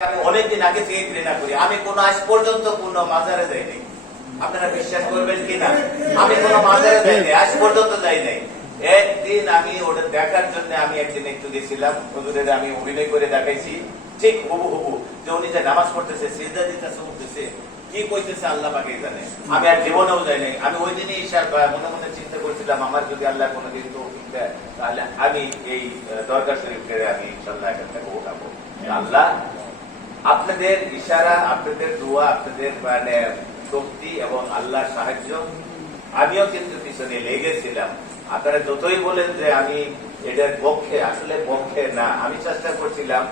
আমি অনেকদিন আগে থেকে ঘৃণা করি। আমি কোন আজ পর্যন্ত কোন মাজারে যাই নাই। আপনারা বিশ্বাস করবেন কিনা, আমি কোন মাজারে যাই নাই, আজ পর্যন্ত যাই নাই। একদিন আমি ওটা দেখার জন্য আমি একদিন একটু গেছিলাম, হুজুরের আমি অভিনয় করে দেখাইছি ঠিক হুবু হুবু, যে উনি যে নামাজ পড়তেছে, সিজদা দিতেছে, উঠতেছে, কি কইতেছে আল্লাহ পাকে জানে। আমি আর জীবনেও যাই নাই। আমি ওই দিনই মনে মনে চিন্তা করছিলাম, আমার যদি আল্লাহ কোনোদিন তৌফিক দেয় তাহলে আমি এই দরগা শরীফকে আমি ইনশাআল্লাহ এখান থেকে উঠাবো। আল্লাহ আপনাদের ইশারা, আপনাদের দোয়া, আপনাদের মানে শক্তি এবং আল্লাহর সাহায্য, আমিও কিন্তু পিছনে লেগেছিলাম। আপনারা যতই বলেন যে আমি এটার পক্ষে, আসলে পক্ষে না। আমি চেষ্টা করছিলাম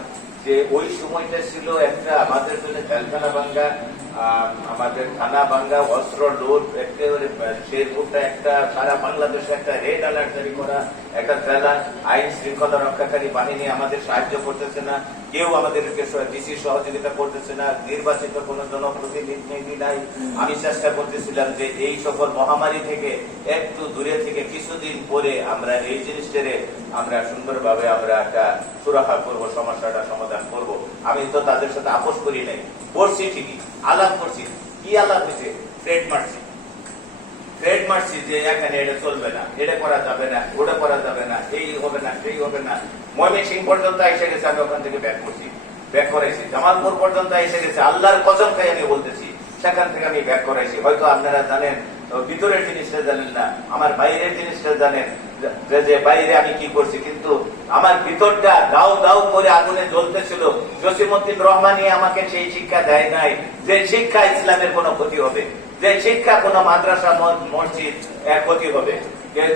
যে ওই সময়টা ছিল একটা আমাদের জন্য জেলখানা ভাঙ্গা, আমাদের থানা ভাঙ্গা, অস্ত্র লুট, একেবারে শেরপুরটা একটা সারা বাংলাদেশে একটা রেড অ্যালার্ট জারি করা একটা জেলা। আইন শৃঙ্খলা রক্ষাকারী বাহিনী আমাদের সাহায্য করতেছে না, কেউ আমাদেরকে ডিসি সহযোগিতা করতেছে না, নির্বাচিত কোন জনপ্রতিনিধি নাই। আমি চেষ্টা করতেছিলাম যে এই সকল মহামারী থেকে একটু দূরে থেকে কিছুদিন পরে আমরা এই জিনিসটারে আমরা সুন্দরভাবে আমরা একটা সুরাহা করবো, সমস্যাটা সমাধান করব। আমি তো তাদের সাথে আপোষ করি নাই, বসছি ঠিকই, আলাপ করছি। কি আলাপ হয়েছে? ট্রেড মারছি যে এখানে এটা চলবে না, এটা করা যাবে না, ওটা করা যাবে না, এই হবে না, সেই হবে না। ময়মনসিংহ পর্যন্ত এসে গেছে, আমি ওখান থেকে ব্যাক করাইছি। জামালপুর পর্যন্ত এসে গেছে, আল্লাহর কসম খাই আমি বলতেছি, সেখান থেকে আমি ব্যাক করাইছি। হয়তো আপনারা জানেন ভিতরের জিনিসটা জানেন না, আমার বাইরের জিনিসটা জানেন যে বাইরে আমি কি করছি, কিন্তু আমার ভিতরটা দাও দাও করে আগুনে জ্বলতেছিল। জসিমউদ্দিন রহমানি আমাকে সেই শিক্ষা দেয় নাই যে শিক্ষা ইসলামের কোনো ক্ষতি হবে, যে শিক্ষা কোন মাদ্রাসা মসজিদ ক্ষতি হবে,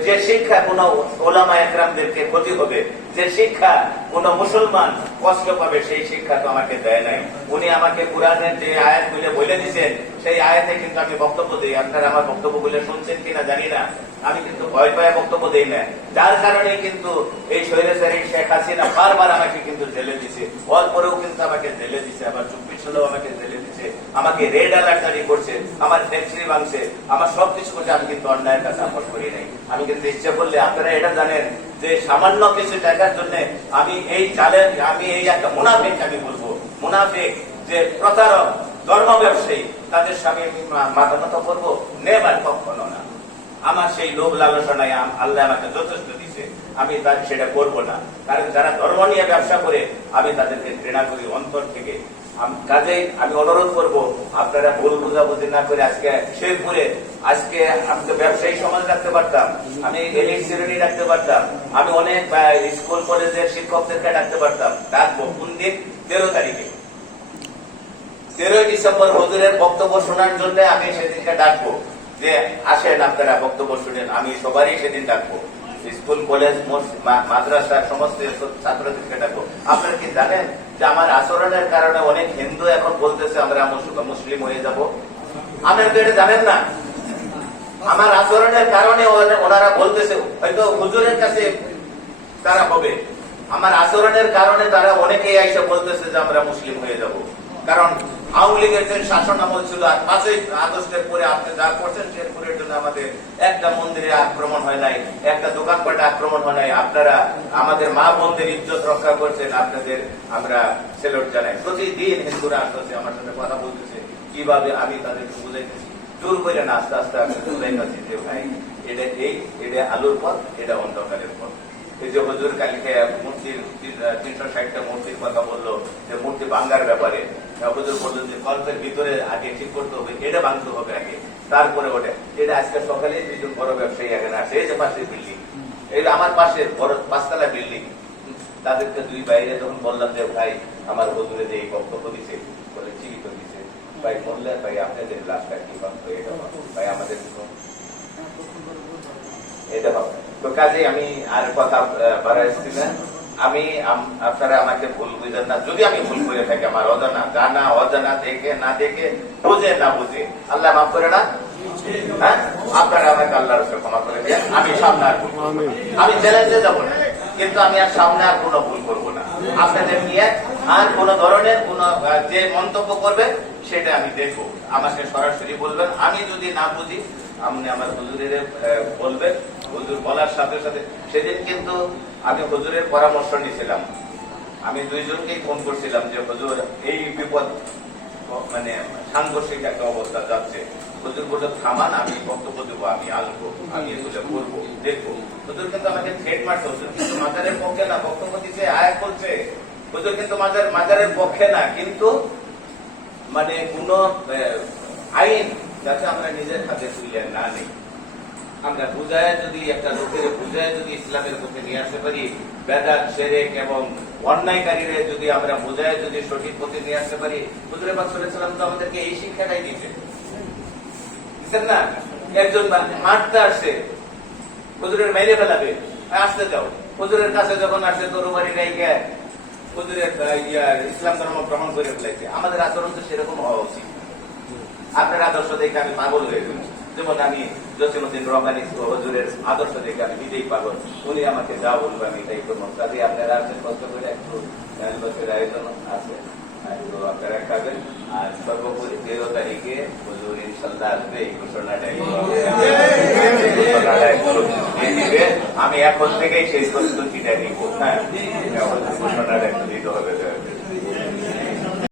যে শিক্ষা কোন ওলামা একরামদেরকে ক্ষতি হবে, যে শিক্ষা কোন মুসলমান কষ্ট পাবে, সেই শিক্ষা তো আমাকে দেয় নাই। উনি আমাকে কোরআনের যে আয়াতগুলো বলে দিয়েছেন সেই আয়াতে কিন্তু আমি বক্তব্য দিই। আপনারা আমার বক্তব্যগুলো শুনছেন কিনা জানি না, আমি কিন্তু ভয় পায় বক্তব্য দিই না। যার কারণে কিন্তু এই স্বৈরাচারী শেখ হাসিনা বারবার আমাকে কিন্তু জেলে দিছে, পরেও কিন্তু আমাকে জেলে দিছে, আবার 24 সালেও আমাকে জেলে দিছে, আমাকে রেড অ্যালার্ট জারি করছে, আমার ট্যাক্সি ভাঙছে, আমার সবকিছু করছে। আমি কিন্তু অন্যায়ের কাছে আপোষ করি নাই। আমি কিন্তু ইচ্ছে করলে, আপনারা এটা জানেন যে সামান্য কিছু টাকার জন্য আমি এই চালের, আমি এই একটা মুনাফিক, আমি বলবো মুনাফিক, যে প্রতারক, ধর্ম ব্যবসায়ী, তাদের স্বামী মাথা নত করবো? নেবার কখনো না। আমার সেই লোভ লালসা নাই, আল্লাহ আমাকে যথেষ্ট দিছে, আমি সেটা করবো না। কারণ যারা ধর্ম নিয়ে ব্যবসা করে আমি তাদেরকে ঘৃণা করি অন্তর থেকে। কাজেই আমি অনুরোধ করব, আপনারা ভুল বুঝাবুঝি না করে আজকে শেরপুরে, আজকে আমি তো ব্যবসায়ী সমাজ রাখতে পারতাম, আমি এলিট শ্রেণী রাখতে পারতাম, আমি অনেক স্কুল কলেজের শিক্ষকদেরকে ডাকতে পারতাম। ডাকবো কোন দিন? 13 তারিখে, 13 ডিসেম্বর হুজুরের বক্তব্য শোনার জন্য আমি সেদিনকে ডাকবো যে আসেন আপনারা বক্তব্য শুনেন। আমি সবারই সেদিন ডাকবো, স্কুল কলেজ মাদ্রাসা সমস্ত ছাত্রদেরকে ডাকবো। আপনারা কি জানেন যে আমার আচরণের কারণে অনেক হিন্দু এখন বলতেছে আমরা মুসলিম হয়ে যাব? আপনারা তো এটা জানেন না। আমার আচরণের কারণে ওনারা বলতেছে, হয়তো হুজুরের কাছে তারা হবে, আমার আচরণের কারণে তারা অনেকেই এসে বলতেছে যে আমরা মুসলিম হয়ে যাব। কারণ আওয়ামী লীগের যে শাসন আমল ছিল, আর 5ই আগস্টের পরে আপনি যা করছেন শেরপুরের জন্য আমাদের একটা মন্দিরে আক্রমণ হয় নাই, একটা দোকানপাটে আক্রমণ হয় নাই, আপনারা আমাদের মা বোনদের ইজ্জত রক্ষা করছেন, আপনাদের আমরা সেলুট জানাই। প্রতিদিন হিন্দুরা আসতেছে আমার সাথে কথা বলতেছে, কিভাবে আমি তাদেরকে বুঝাইতেছি, জোর করে না, আস্তে আস্তে আমি বুঝাইতেছি যে ভাই এটা আলোর পথ, এটা অন্ধকারের পথ। এই যে হুজুর কালকে মূর্তির 360টা মূর্তির কথা বললো, যে মূর্তি ভাঙ্গার ব্যাপারে হুজুর বললেন যে কল্পের ভিতরে আগে ঠিক করতে হবে, এটা ভাঙতে হবে আগে, তারপরে ওটা। এটা আজকে সকালে 2জন বড় ব্যবসায়ী এখানে আসে, এই যে পাশের বিল্ডিং, এটা আমার পাশের বড় 5তলা বিল্ডিং, তাদেরকে 2 বাইরে যখন বললাম যে ভাই আমার হুজুরে যে এই বক্তব্য দিছে, বলে জীবিত দিছে, ভাই বললেন ভাই আপনাদের লাশটা কি ভাঙতো, এটা ভাই আমাদের এটা হবে। তো কাজে আমি আর কথা বাড়াইছি না। আমি আপনারা আমাকে ভুল বুঝেন না, যদি আমি ভুল করে থাকি, আমার অজানা, জানা অজানা, দেখে না দেখে, বুঝে না বুঝে, আল্লাহ মাফ করে না। হ্যাঁ, আপনারা আমাকে আল্লাহর কাছে ক্ষমা করে দেন। আমি সামনে আর আমি চ্যালেঞ্জে যাবো না, কিন্তু আমি আর সামনে আর কোনো ভুল করবো না। আপনাদের নিয়ে আর কোন ধরনের কোন যে মন্তব্য করবে সেটা আমি দেখবো, আমাকে সরাসরি বলবেন। আমি যদি না বুঝি আপনি আমার হুজুরের বলবেন, হুজুর বলার সাথে সাথে। সেদিন কিন্তু আমি হুজুরের পরামর্শ নিয়েছিলাম আমি দুইজনকেই ফোন করছিলাম যে হুজুর এই বিপদ, মানে সাংঘর্ষিক একটা অবস্থা যাচ্ছে, হুজুর বলল থামান, আমি বক্তব্য দেবো, আমি আসবো, আমি এগুলো করবো, দেখবো। হুজুর কিন্তু আমাকে থ্রেট মারছে, হুজুর কিন্তু মাজারের পক্ষে না, বক্তব্য দিচ্ছে, আয়াত বলছে, হুজুর কিন্তু মাজারের পক্ষে না, কিন্তু মানে কোন আইন যাতে আমরা নিজের হাতে তুলে না নেই, আমরা বুঝায় যদি একটা লোকের বুঝায় যদি ইসলামের পক্ষে নিয়ে আসতে পারি, বেদাত শিরক এবং অন্যায়কারীরা যদি আমরা বুঝায় যদি সঠিক পথে নিয়ে আসতে পারি, হুজুর পাক সাল্লাল্লাহু আলাইহি ওয়াসাল্লাম তো আমাদেরকে এই শিক্ষাটাই দিয়েছেন না। একজন মারতে আসছে, হুজুরের মেরে ফেলাবে, আসতে যাও, হুজুরের কাছে যখন আসছে তরবারি রেখে হুজুরের ইসলাম ধর্ম গ্রহণ করে ফেলেছে। আমাদের আচরণ তো সেরকম হওয়া উচিত। আপনার আদর্শ দেখে আমি পাগল হয়ে গেছি, যেমন আমি জসিমউদ্দিন রহমানী হুজুরের আদর্শ দেখে আমি নিজেই পাগল, উনি আমাকে যা বলবো আমি তাই করবো। কাজে আপনারা আসেন, কষ্ট করে একটু বছরের আয়োজন আছে, আপনারা খাবেন। আর সর্বোপরি 13 তারিখে হুজুর ইনশাল্লাহ আসবে, এই ঘোষণাটাই আমি এখন থেকেই সেই প্রস্তুতিটা নিব। হ্যাঁ,